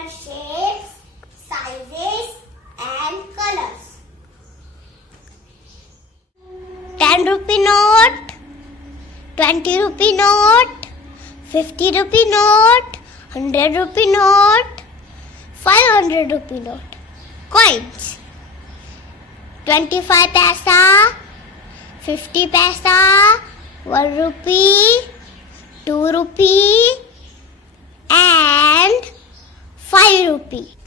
different shapes, sizes and colors. 10 rupee note, 20 rupee note, 50 rupee note, 100 rupee note, 500 rupee note. Coins. 25 paisa, 50 paisa, 1 rupee, 2 rupee and 5 rupee.